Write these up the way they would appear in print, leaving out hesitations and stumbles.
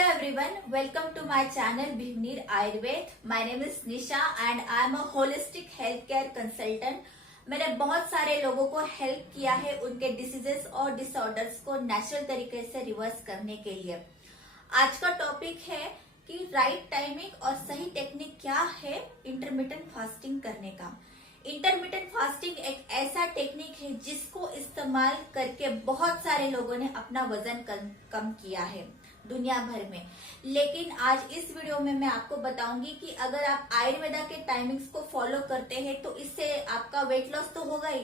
Hello everyone, welcome to my channel Bhimnir Ayurved. My name is Nisha and I am a holistic healthcare consultant. मैंने बहुत सारे लोगों को help किया है उनके डिसीजेस और डिसऑर्डर्स को नेचुरल तरीके से रिवर्स करने के लिए। आज का टॉपिक है कि राइट टाइमिंग और सही टेक्निक क्या है इंटरमिटेंट फास्टिंग करने का। इंटरमिटेंट फास्टिंग एक ऐसा टेक्निक है जिसको इस्तेमाल करके बहुत सारे लोगों ने अपना वजन कम किया है दुनिया भर में। लेकिन आज इस वीडियो में मैं आपको बताऊंगी कि अगर आप आयुर्वेदा के टाइमिंग्स को फॉलो करते हैं तो इससे आपका वेट लॉस तो होगा ही,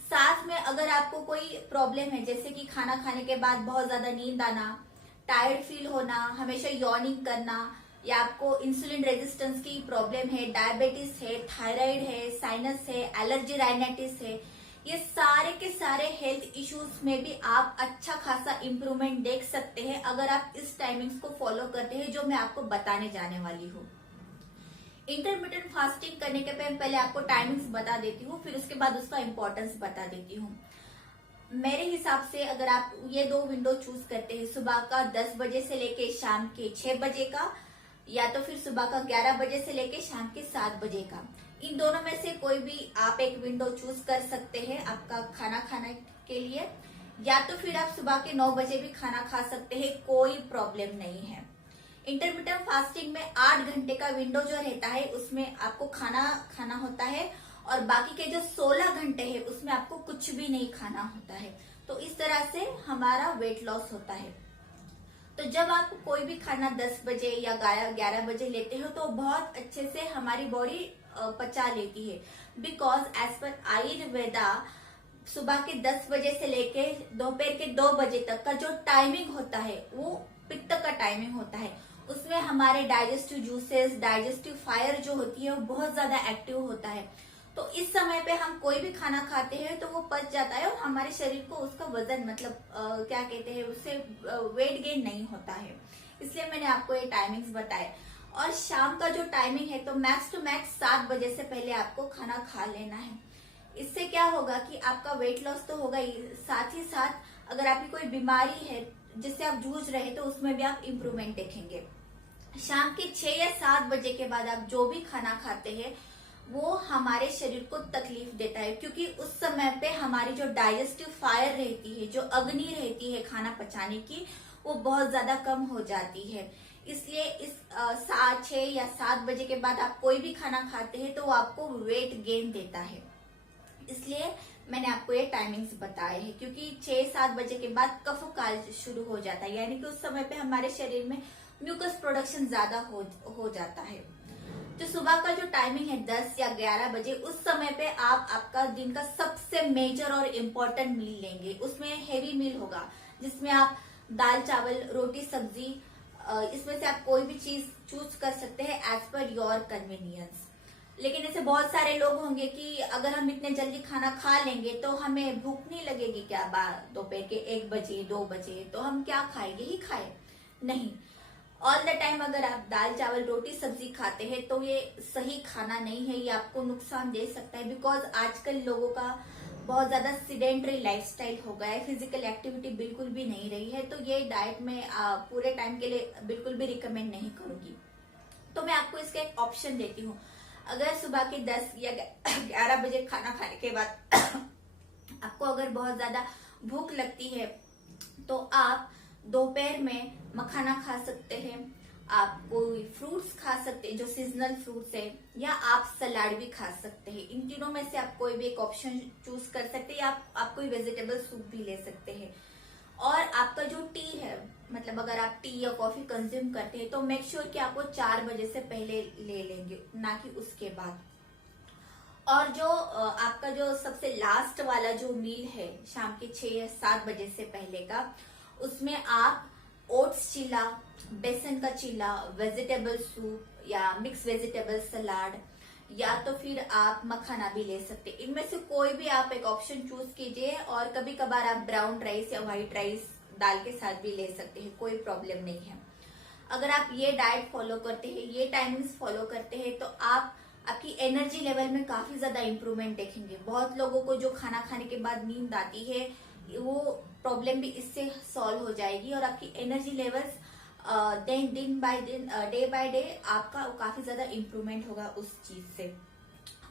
साथ में अगर आपको कोई प्रॉब्लम है जैसे कि खाना खाने के बाद बहुत ज्यादा नींद आना, टायर्ड फील होना, हमेशा यॉर्निंग करना, या आपको इंसुलिन रेजिस्टेंस की प्रॉब्लम है, डायबिटीज है, थायराइड है, साइनस है, एलर्जी राइनाइटिस है, ये सारे के सारे हेल्थ इश्यूज में भी आप अच्छा खासा इम्प्रूवमेंट देख सकते हैं अगर आप इस टाइमिंग्स को फॉलो करते हैं जो मैं आपको बताने जाने वाली हूँ। इंटरमिटेंट फास्टिंग करने के पहले आपको टाइमिंग्स बता देती हूँ, फिर उसके बाद उसका इम्पोर्टेंस बता देती हूँ। मेरे हिसाब से अगर आप ये दो विंडो चूज करते हैं, सुबह का 10 बजे से लेके शाम के 6 बजे का, या तो फिर सुबह का 11 बजे से लेके शाम के 7 बजे का, इन दोनों में से कोई भी आप एक विंडो चूज कर सकते हैं आपका खाना खाने के लिए, या तो फिर आप सुबह के 9 बजे भी खाना खा सकते हैं, कोई प्रॉब्लम नहीं है। इंटरमिटेंट फास्टिंग में 8 घंटे का विंडो जो रहता है उसमें आपको खाना खाना होता है और बाकी के जो 16 घंटे है उसमें आपको कुछ भी नहीं खाना होता है। तो इस तरह से हमारा वेट लॉस होता है। तो जब आप कोई भी खाना 10 बजे या 11 बजे लेते हो तो बहुत अच्छे से हमारी बॉडी पचा लेती है, बिकॉज एज पर आयुर्वेदा सुबह के 10 बजे से लेके दोपहर के 2 बजे तक का जो टाइमिंग होता है वो पित्त का टाइमिंग होता है। उसमें हमारे डाइजेस्टिव जूसेस, डाइजेस्टिव फायर जो होती है वो बहुत ज्यादा एक्टिव होता है। तो इस समय पे हम कोई भी खाना खाते हैं तो वो पच जाता है और हमारे शरीर को उसका वजन क्या कहते हैं उससे वेट गेन नहीं होता है। इसलिए मैंने आपको ये टाइमिंग्स बताए। और शाम का जो टाइमिंग है तो मैक्स टू मैक्स 7 बजे से पहले आपको खाना खा लेना है। इससे क्या होगा कि आपका वेट लॉस तो होगा ही, साथ ही साथ अगर आपकी कोई बीमारी है जिससे आप जूझ रहे हैं तो उसमें भी आप इम्प्रूवमेंट देखेंगे। शाम के 6 या 7 बजे के बाद आप जो भी खाना खाते हैं वो हमारे शरीर को तकलीफ देता है, क्योंकि उस समय पे हमारी जो डाइजेस्टिव फायर रहती है, जो अग्नि रहती है खाना पचाने की, वो बहुत ज्यादा कम हो जाती है। इसलिए इस 6 या 7 बजे के बाद आप कोई भी खाना खाते हैं तो वो आपको वेट गेन देता है। इसलिए मैंने आपको ये टाइमिंग्स बताए हैं, क्योंकि 6-7 बजे के बाद कफ काल शुरू हो जाता है, यानी कि उस समय पे हमारे शरीर में म्यूकस प्रोडक्शन ज्यादा हो जाता है। जो सुबह का जो टाइमिंग है 10 या 11 बजे, उस समय पे आप आपका दिन का सबसे मेजर और इम्पोर्टेंट मील लेंगे। उसमें हेवी मील होगा जिसमें आप दाल चावल रोटी सब्जी, इसमें से आप कोई भी चीज चूज कर सकते हैं एज पर योर कन्वीनियंस। लेकिन ऐसे बहुत सारे लोग होंगे कि अगर हम इतने जल्दी खाना खा लेंगे तो हमें भूख नहीं लगेगी क्या, दोपहर के 1 बजे 2 बजे, तो हम क्या खाएंगे ही खाए नहीं। ऑल द टाइम अगर आप दाल चावल रोटी सब्जी खाते हैं तो ये सही खाना नहीं है, ये आपको नुकसान दे सकता है। बिकॉज आजकल लोगों का बहुत ज्यादा सीडेंटरी लाइफस्टाइल हो गया है, फिजिकल एक्टिविटी बिल्कुल भी नहीं रही है, तो ये डाइट में पूरे टाइम के लिए बिल्कुल भी रिकमेंड नहीं करूंगी। तो मैं आपको इसका एक ऑप्शन देती हूँ। अगर सुबह के 10 या 11 बजे खाना खाने के बाद आपको अगर बहुत ज्यादा भूख लगती है तो आप दोपहर में मखाना खा सकते हैं, आप कोई फ्रूट्स खा सकते हैं जो सीजनल फ्रूट्स है, या आप सलाद भी खा सकते हैं। इन तीनों में से आप कोई भी एक ऑप्शन चूज कर सकते हैं, या आप कोई वेजिटेबल सूप भी ले सकते हैं। और आपका जो टी है, मतलब अगर आप टी या कॉफी कंज्यूम करते हैं तो मेक श्योर कि आपको 4 बजे से पहले ले लेंगे, ना कि उसके बाद। और जो आपका जो सबसे लास्ट वाला जो मील है शाम के 6 या 7 बजे से पहले का, उसमें आप ओट्स चिल्ला, बेसन का चिल्ला, वेजिटेबल सूप या मिक्स वेजिटेबल सलाद, या तो फिर आप मखाना भी ले सकते हैं। इनमें से कोई भी आप एक ऑप्शन चूज कीजिए। और कभी कभार आप ब्राउन राइस या व्हाइट राइस दाल के साथ भी ले सकते हैं, कोई प्रॉब्लम नहीं है। अगर आप ये डाइट फॉलो करते हैं, ये टाइमिंग्स फॉलो करते हैं, तो आपकी एनर्जी लेवल में काफी ज्यादा इंप्रूवमेंट देखेंगे। बहुत लोगों को जो खाना खाने के बाद नींद आती है वो प्रॉब्लम भी इससे सॉल्व हो जाएगी और आपकी एनर्जी लेवल्स दिन बाय दिन, डे बाय डे आपका काफी ज्यादा इम्प्रूवमेंट होगा उस चीज से।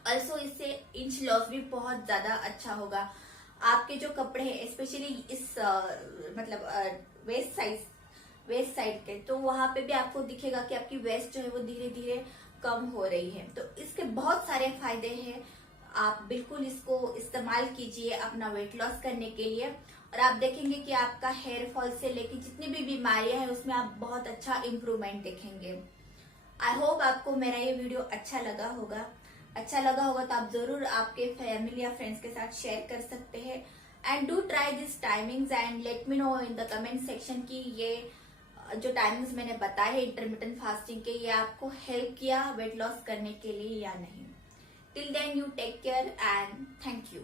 ऑल्सो इससे इंच लॉस भी बहुत ज्यादा अच्छा होगा। आपके जो कपड़े हैं स्पेशली इस मतलब वेस्ट साइड के, तो वहां पे भी आपको दिखेगा कि आपकी वेस्ट जो है वो धीरे धीरे कम हो रही है। तो इसके बहुत सारे फायदे हैं, आप बिल्कुल इसको इस्तेमाल कीजिए अपना वेट लॉस करने के लिए, और आप देखेंगे कि आपका हेयर फॉल से लेकर जितनी भी बीमारियां हैं उसमें आप बहुत अच्छा इम्प्रूवमेंट देखेंगे। आई होप आपको मेरा ये वीडियो अच्छा लगा होगा। तो आप जरूर आपके फैमिली या फ्रेंड्स के साथ शेयर कर सकते हैं। And do try this timings and let me know in the comment section कि ये जो टाइमिंग्स मैंने बताए हैं इंटरमिटेंट फास्टिंग के, ये आपको हेल्प किया वेट लॉस करने के लिए या नहीं। Till then you take care and thank you.